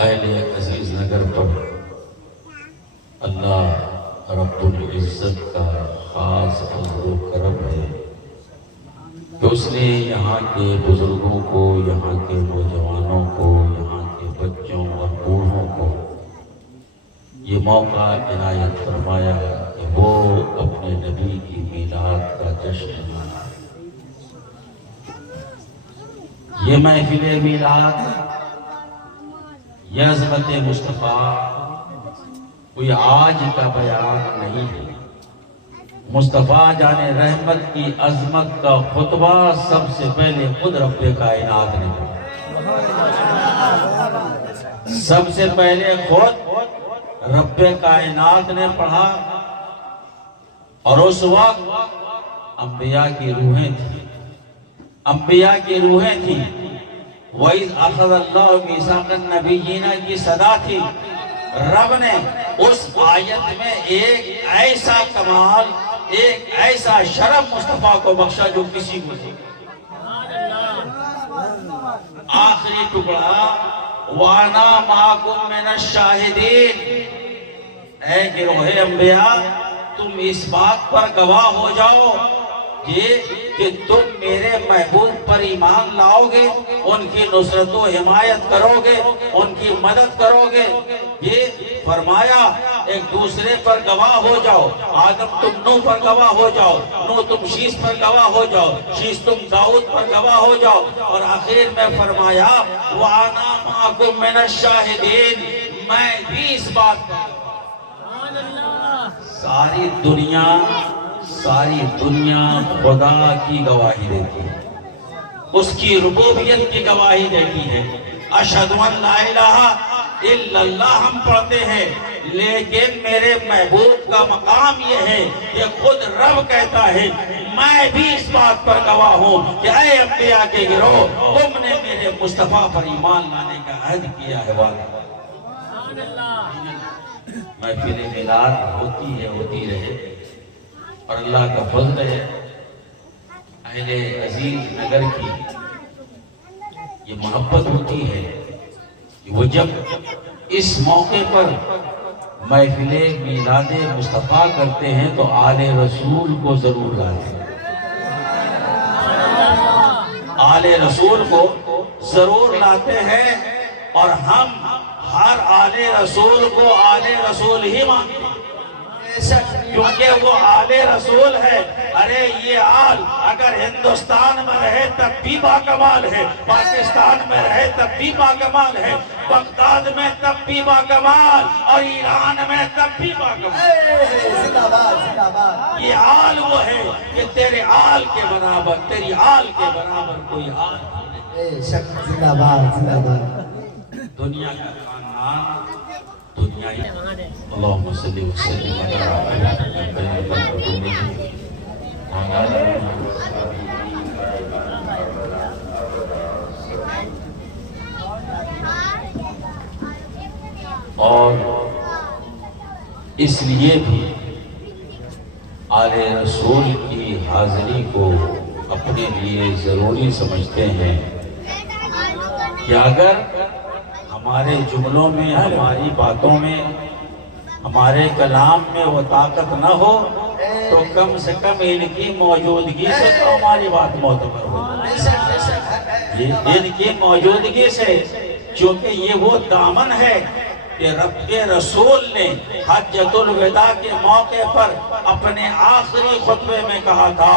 اہل عزیز نگر پر اللہ رب العزت کا خاص فضل و کرم ہے کہ اس نے یہاں کے بزرگوں کو، یہاں کے نوجوانوں کو، یہاں کے بچوں اور بوڑھوں کو یہ موقع عنایت فرمایا کہ وہ اپنے نبی کی میلاد کا جشن منائیں۔ یہ محفل میلاد یہ عظمت مصطفیٰ کوئی آج کا بیان نہیں ہے۔ مصطفیٰ جان رحمت کی عظمت کا خطبہ سب سے پہلے خود رب کائنات نے پڑھا، سب سے پہلے خود رب کائنات نے پڑھا، اور اس وقت انبیاء کی روحیں تھیں، انبیاء کی روحیں تھیں۔ وَإِذْ أَخَذَ اللَّهُ مِيثَاقَ النَّبِيِّينَ کی صدا تھی۔ رب نے اس آیت میں ایک ایسا کمال، ایک ایسا شرف مصطفیٰ کو بخشا جو کسی کو نہیں۔ آخری ٹکڑا وَأَنَا مَعَكُم مِّنَ الشَّاهِدِينَ، اے گروہ انبیاء تم اس بات پر گواہ ہو جاؤ کہ تم میرے محبوب پر ایمان لاؤ گے، ان کی نصرت و حمایت کرو گے، ان کی مدد کرو گے۔ یہ فرمایا ایک دوسرے پر گواہ ہو جاؤ۔ آدم تم نوح پر گواہ ہو جاؤ، نوح تم شیس پر گواہ ہو جاؤ، شیس تم داؤد پر گواہ ہو جاؤ، اور آخر میں فرمایا وَأَنَا مَعَكُم مِّنَ الشَّاهِدِينَ، میں بھی اس بات پر ساری دنیا خدا کی گواہی دیتی ہے، اس کی ربوبیت کی گواہی دیتی ہے۔ اشہد ان لا الہ الا اللہ ہم پڑھتے ہیں، لیکن میرے محبوب کا مقام یہ ہے کہ خود رب کہتا ہے میں بھی اس بات پر گواہ ہوں کہ اے انبیاء کے گروہ تم نے میرے مصطفیٰ پر ایمان لانے کا عہد کیا ہے۔ محفل میلاد ہوتی رہے، اور اللہ کا فضل ہے اہل عزیز نگر کی یہ محبت ہوتی ہے کہ وہ جب اس موقع پر محفل میلاد مصطفیٰ کرتے ہیں تو آل رسول کو ضرور لاتے ہیں، آل رسول کو ضرور لاتے ہیں، اور ہم ہر آل رسول کو آل رسول ہی مانتے ہیں، کیونکہ وہ آل رسول ہے۔ ارے یہ آل اگر ہندوستان میں رہے تب بھی باکمال ہے، پاکستان میں رہے تب بھی باکمال ہے، بغداد میں تب بھی باکمال، اور ایران میں تب بھی باکمال۔ یہ آل وہ ہے کہ تیرے آل کے برابر، تیری آل کے برابر کوئی آل نہیں۔ دنیا کا خاندان دنیا ہی۔ اللہم صلی وسلم اور اس لیے بھی آل رسول کی حاضری کو اپنے لیے ضروری سمجھتے ہیں کہ اگر ہمارے جملوں میں، ہماری باتوں میں، ہمارے کلام میں وہ طاقت نہ ہو تو کم سے کم ان کی موجودگی سے تو ہماری بات معتبر ہو۔ ان کی موجودگی سے، چونکہ یہ وہ دامن ہے کہ رب کے رسول نے حجۃ الوداع کے موقع پر اپنے آخری خطبے میں کہا تھا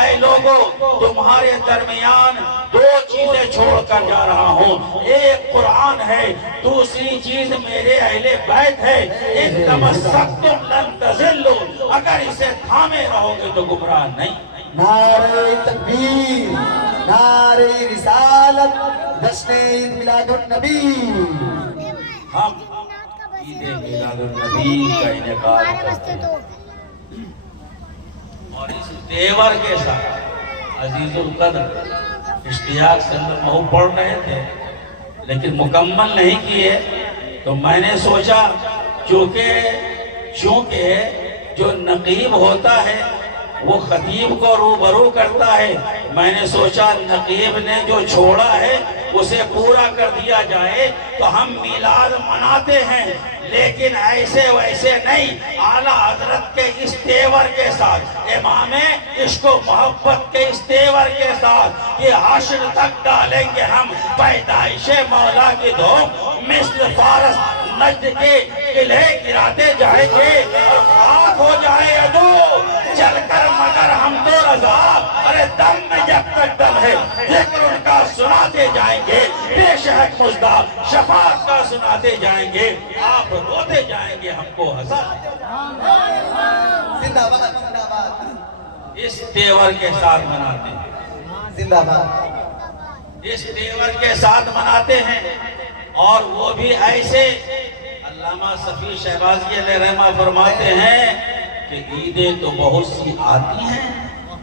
اے لوگو تمہارے درمیان دو چیزیں چھوڑ کر جا رہا ہوں، ایک قرآن ہے، دوسری چیز میرے اہل بیت ہے، ان تمسکتم لن تضلوا، اگر اسے تھامے رہو گے تو گمراہ نہیں۔ نعرہ تکبیر، نعرہ رسالت، جشن عید میلاد النبی۔ ہم عید میلاد النبی کا انعقاد کرتے ہیں، اور اس تیور کے ساتھ عزیز القدر اشتیاق سے ہم پڑھ رہے تھے لیکن مکمل نہیں کیے، تو میں نے سوچا چونکہ جو نقیب ہوتا ہے وہ خطیب کو روبرو کرتا ہے، میں نے سوچا نقیب نے جو چھوڑا ہے اسے پورا کر دیا جائے تو ہم میلاد مناتے ہیں، لیکن ایسے ویسے نہیں، اعلیٰ حضرت کے اس تیور کے ساتھ، امام عشق و محبت کے اس تیور کے ساتھ یہ حشر تک ڈالیں گے ہم پیدائش مولا کی دھوم، مثل فارس نجد کے قلعے گراتے جائیں گے اور خاک ہو جائے ادو چل کر مگر ہم تو رضا، ارے دم میں جب تک دم ہے ذکر ان کا سناتے جائیں گے، بے شہد مزدہ شفاعت کا سناتے جائیں گے، آپ روتے جائیں گے ہم کو حسن۔ زندہ باد، زندہ باد، اس تیور کے ساتھ مناتے ہیں، زندہ باد، اس تیور کے ساتھ مناتے ہیں، اور وہ بھی ایسے۔ علامہ صفی شہبازی علیہ رحمہ فرماتے ہیں کہ عیدیں تو بہت سی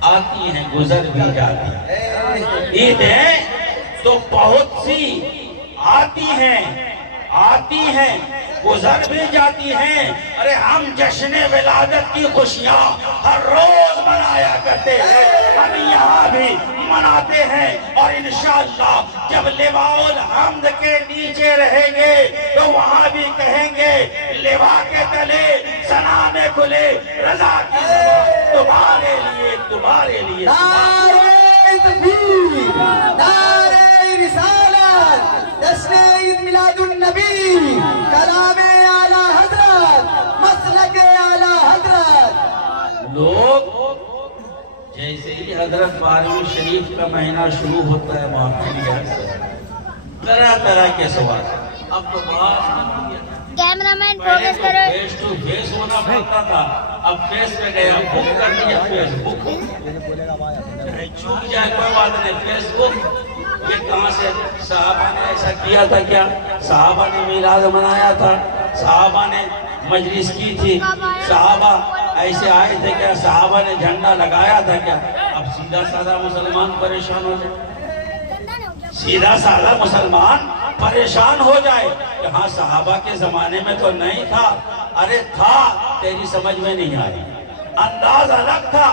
آتی ہیں گزر بھی جاتی ہیں، عیدیں تو بہت سی آتی ہیں گزر بھی جاتی ہیں، ارے ہم جشن ولادت کی خوشیاں ہر روز منایا کرتے ہیں، ہم یہاں بھی مناتے ہیں، اور انشاءاللہ جب لواء الحمد کے نیچے رہیں گے تو وہاں بھی کہیں گے لواء کے تلے سنام کھلے رضا کی تمہارے لیے نعرہ تکبیر، نعرہ رسالت، جشن عید میلاد النبی، کلام اعلیٰ حضرت، مسلک اعلیٰ حضرت۔ لوگ جیسے ہی حضرت 12ویں شریف کا مہینہ شروع ہوتا ہے محفل سے طرح طرح کے سوال، اب تو کیمرہ مین فوکس کرو، فیس ٹو فیس ہونا پڑتا تھا، اب فیس پہ گیا بک کر دیا، فیس بک چوک جائے کوئی بات نہیں، فیس بک یہ کہاں سے؟ صحابہ نے ایسا کیا تھا کیا؟ صحابہ نے میلاد منایا تھا، صحابہ نے مجلس کی تھی، صحابہ ایسے آئے تھے کیا؟ صحابہ نے جھنڈا لگایا تھا کیا؟ اب سیدھا سادہ مسلمان پریشان ہو جائے، سیدھا سادہ مسلمان پریشان ہو جائے کہ ہاں صحابہ کے زمانے میں تو نہیں تھا، ارے تھا، تیری سمجھ میں نہیں آئی، انداز الگ تھا،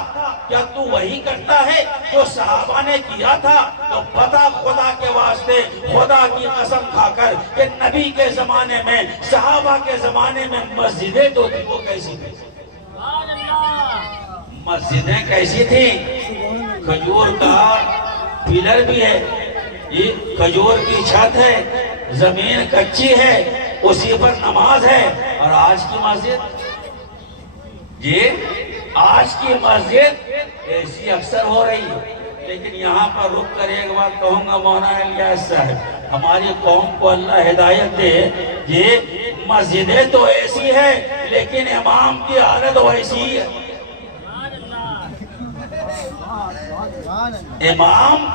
کیا تو وہی کرتا ہے جو صحابہ نے کیا تھا؟ تو پتہ خدا کے واسطے، خدا کی قسم کھا کر کہ نبی کے زمانے میں، صحابہ کے زمانے میں مسجدیں تو تھی، وہ کیسی تھی؟ مسجدیں کیسی تھی؟ کھجور کا پلر بھی ہے، یہ کھجور کی چھت ہے، زمین کچی ہے، اسی پر نماز ہے، اور آج کی مسجد، یہ آج کی مسجد ایسی اکثر ہو رہی ہے۔ لیکن یہاں پر رک کر ایک بات کہوں گا مولانا الیاس صاحب، ہماری قوم کو اللہ ہدایت دے، یہ مسجدیں تو ایسی ہے لیکن امام کی حالت ویسی ہے، امام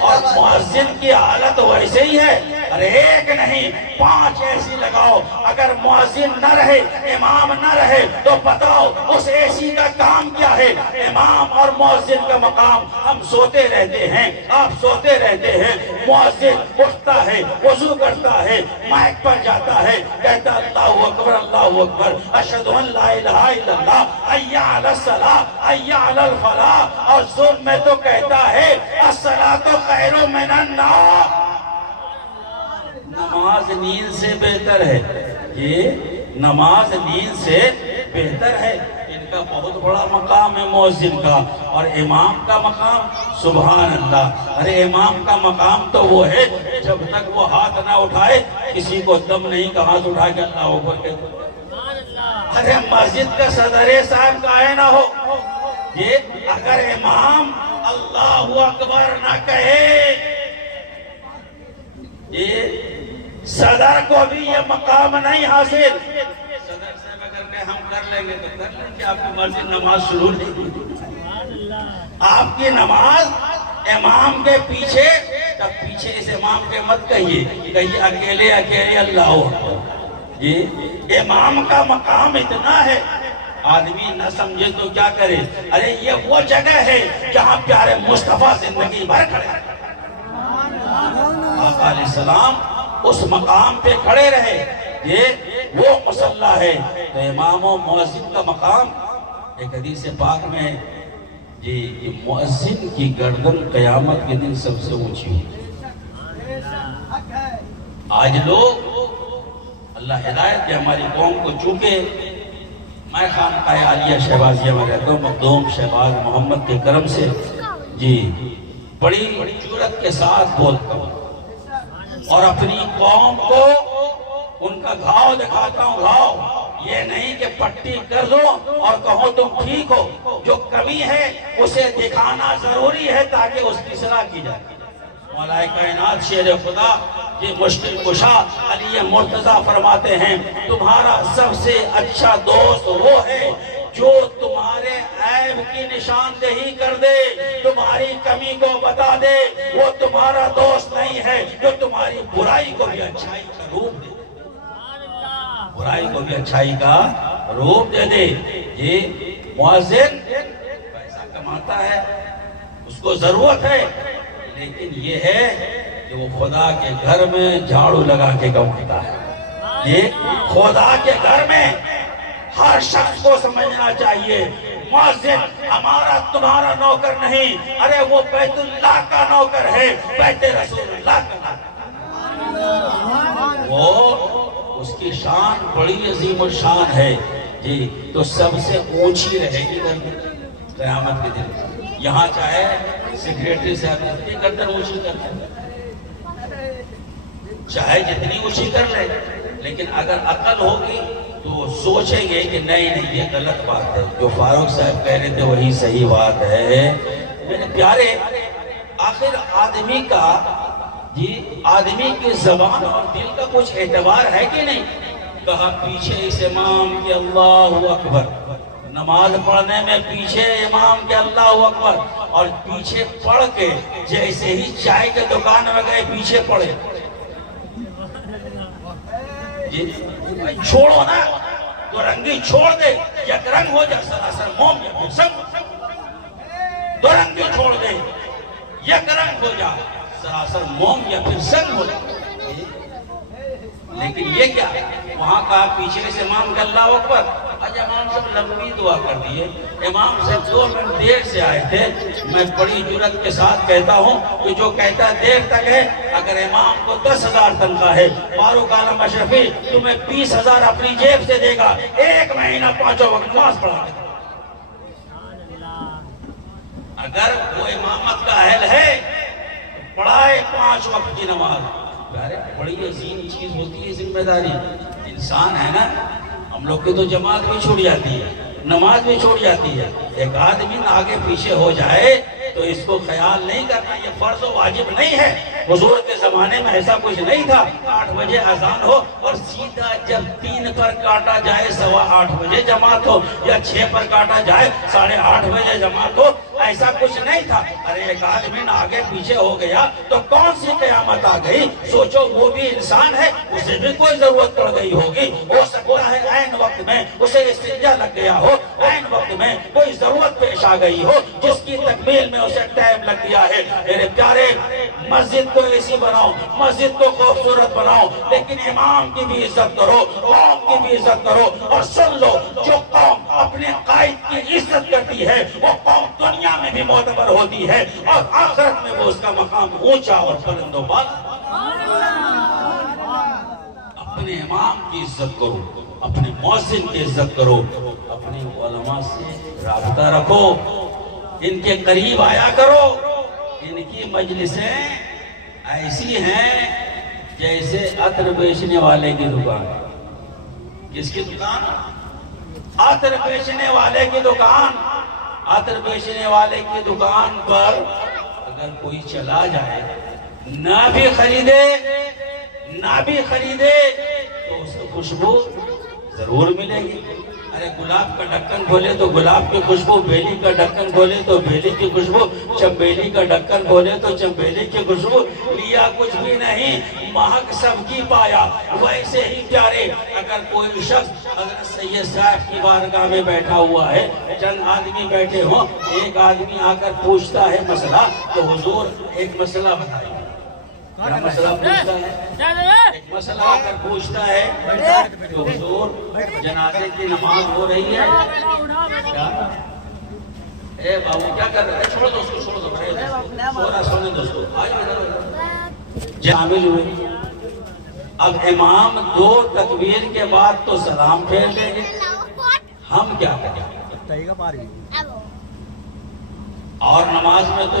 اور مؤذن کی حالت ویسے ہی ہے، ارے ایک نہیں 5 ایسی لگاؤ، اگر مؤذن نہ رہے، امام نہ رہے تو بتاؤ اس ایسی کا کام کیا ہے؟ امام اور مؤذن کا مقام، ہم سوتے رہتے ہیں، آپ سوتے رہتے ہیں، مؤذن اٹھتا ہے، وضو کرتا ہے، مائک پر جاتا ہے، کہتا اللہ اکبر اللہ اکبر، اشہد ان لا الہ الا اللہ، حی علی الصلاۃ حی علی الفلاح، اور زور میں تو کہتا ہے الصلاۃ خیر من النوم، نماز نیند سے بہتر ہے، یہ نماز نیند سے بہتر ہے۔ ان کا بہت بڑا مقام ہے مؤذن کا، اور امام کا مقام سبحان اللہ، ارے امام کا مقام تو وہ ہے جب تک وہ ہاتھ نہ اٹھائے کسی کو دم نہیں کہ ہاتھ اٹھا کے اللہ اوپر کے، ارے مسجد کا صدر صاحب کا نہ ہو، یہ اگر امام اللہ اکبر نہ کہے، یہ صدر کو بھی یہ مقام نہیں حاصل، صدر صاحب اگر کہ ہم کر لیں گے تو کر لیں گے، آپ کی مرضی، نماز شروع نہیں، آپ کی نماز امام کے پیچھے، تب پیچھے اس امام کے مت کہیے اکیلے اللہ اکبر، یہ امام کا مقام اتنا ہے، آدمی نہ سمجھے تو کیا کرے، ارے یہ وہ جگہ ہے جہاں پیارے مصطفیٰ زندگی بھر کھڑے ہیں، آقا علیہ السلام اس مقام پہ کھڑے رہے، یہ وہ مصلی ہے، تو امام و مؤذن کا مقام، ایک حدیث پاک میں یہ مؤذن کی گردن قیامت کے دن سب سے اونچی ہوگی، آج لوگ اللہ ہدایت دے ہماری قوم کو، چونکہ میں خانقاہ عالیہ شہبازیہ میں رہتا ہوں، مخدوم شہباز محمد کے کرم سے جی بڑی جرأت کے ساتھ بولتا ہوں اور اپنی قوم کو ان کا گھاؤ دکھاتا ہوں. گھاؤ یہ نہیں کہ پٹی کر دو اور کہو تم ٹھیک ہو، جو کمی ہے اسے دکھانا ضروری ہے تاکہ اس کی اصلاح کی جائے. مولا کائنات شیر خدا یہ مشکل کشا علی مرتضیٰ فرماتے ہیں تمہارا سب سے اچھا دوست وہ ہے جو تمہارے عیب کی نشاندہی کر دے، تمہاری کمی کو بتا دے. وہ تمہارا دوست نہیں ہے جو تمہاری برائی کو بھی اچھائی کا روپ دے، برائی کو بھی اچھائی کا روپ دے دے. یہ مؤذن پیسہ کماتا ہے، اس کو ضرورت ہے، لیکن یہ ہے کہ وہ خدا کے گھر میں جھاڑو لگا کے کماتا ہے. یہ خدا کے گھر میں ہر شخص کو سمجھنا چاہیے مؤذن ہمارا تمہارا نوکر نہیں، ارے وہ بیت اللہ کا نوکر ہے، بیت رسول اللہ کا نوکر. وہ اس کی شان بڑی عظیم الشان ہے جی. تو سب سے اونچی رہے گی قیامت کے دن. یہاں چاہے سیکریٹری صاحب جتنی گردن اونچی کر لے، چاہے جتنی اونچی کر لے، لیکن اگر عقل ہوگی تو سوچیں گے کہ نہیں یہ غلط بات ہے، جو فاروق صاحب کہہ رہے تھے وہی صحیح بات ہے. میرے پیارے، آخر آدمی کا جی آدمی کی زبان اور دل کا کچھ اعتبار ہے کہ نہیں؟ کہا پیچھے اس امام کے اللہ اکبر، نماز پڑھنے میں پیچھے امام کے اللہ اکبر، اور پیچھے پڑھ کے جیسے ہی چائے کے دکان میں گئے پیچھے پڑھے. جی چھوڑو نا، دو رنگی چھوڑ دے، یک رنگ ہو جا سراسر موم یا پھر سنگ. دو رنگی چھوڑ دے، یک رنگ ہو جا سراسر موم یا پھر سنگ ہو جا. لیکن یہ کیا وہاں کا پیچھے سے امام کا اللہ اکبر. آج امام صاحب لمبی دعا کر دیئے، امام صاحب 2 منٹ دیر سے آئے تھے. میں بڑی جرأت کے ساتھ کہتا ہوں کہ جو کہتا ہے دیر تک ہے، اگر امام کو 10,000 تنخواہ ہے، فاروق عالم اشرفی تمہیں 20,000 اپنی جیب سے دے گا، 1 مہینہ 5 وقت نماز پڑھا دے گا. اگر وہ امامت کا اہل ہے پڑھائے 5 وقت کی نماز. بڑی عظیم چیز ہوتی ہے ذمہ داری. انسان ہے نا، ہم لوگ کی تو جماعت بھی چھوٹ جاتی ہے، نماز بھی چھوٹ جاتی ہے. ایک آدمی آگے پیچھے ہو جائے تو اس کو خیال نہیں کرنا، یہ فرض و واجب نہیں ہے. حضور کے زمانے میں ایسا کچھ نہیں تھا 8 بجے اذان ہو اور سیدھا جب 3 پر کاٹا جائے 8:15 بجے جماعت ہو، یا 6 پر کاٹا جائے 8:30 بجے جماعت ہو. ایسا کچھ نہیں تھا. ارے ایک آدمی آگے پیچھے ہو گیا تو کون سی قیامت آ گئی؟ سوچو وہ بھی انسان ہے، اسے بھی کوئی ضرورت پڑ گئی ہوگی. ہو سکتا ہے عین وقت میں اسے استنجا لگ گیا ہو، عین وقت میں کوئی ضرورت پیش آ گئی ہو جس کی تکمیل میں اسے ٹائم لگ گیا ہے. میرے پیارے، مسجد کو ایسی بناؤ، مسجد کو خوبصورت بناؤ، لیکن امام کی بھی عزت کرو، قوم کی بھی عزت کرو. اور سن لو، جو قوم اپنے قائد کی عزت کرتی ہے وہ قوم دنیا میں بھی معتبر ہوتی ہے اور آخرت میں وہ اس کا مقام اونچا اور بلند و بالا. اپنے امام کی عزت کرو، اپنے مؤذن کی عزت کرو، اپنے علماء سے رابطہ رکھو، ان کے قریب آیا کرو. ان کی مجلسیں ایسی ہیں جیسے عطر بیچنے والے کی دکان. کس کی دکان؟ عطر بیچنے والے کی دکان. عطر بیچنے والے کی دکان پر اگر کوئی چلا جائے، نہ بھی خریدے تو اس کو خوشبو ضرور ملے گی. ارے گلاب کا ڈھکن کھولے تو گلاب کی خوشبو، بیلی کا ڈھکن کھولے تو بیلی کی خوشبو، چنبیلی کا ڈھکن کھولے تو چنبیلی کی خوشبو. لیا کچھ بھی نہیں، مہک سب کی پایا. ویسے ہی پیارے، اگر کوئی شخص حضرت سید صاحب کی بارگاہ میں بیٹھا ہوا ہے، چند آدمی بیٹھے ہوں، ایک آدمی آ کر پوچھتا ہے مسئلہ، تو حضور ایک مسئلہ بتائیے. کیا مسئلہ پوچھتا ہے؟ ایک مسئلہ آ کر پوچھتا ہے تو حضور جنازے کی نماز ہو رہی ہے. اے بابو کیا کر رہے ہیں؟ چھوڑ دو اس کو، چھوڑ دو، سونے دو اس کو. شامل ہوئے. اب امام 2 تکبیر کے بعد تو سلام پھیر دیں گے، ہم کیا کریں؟ اور نماز میں تو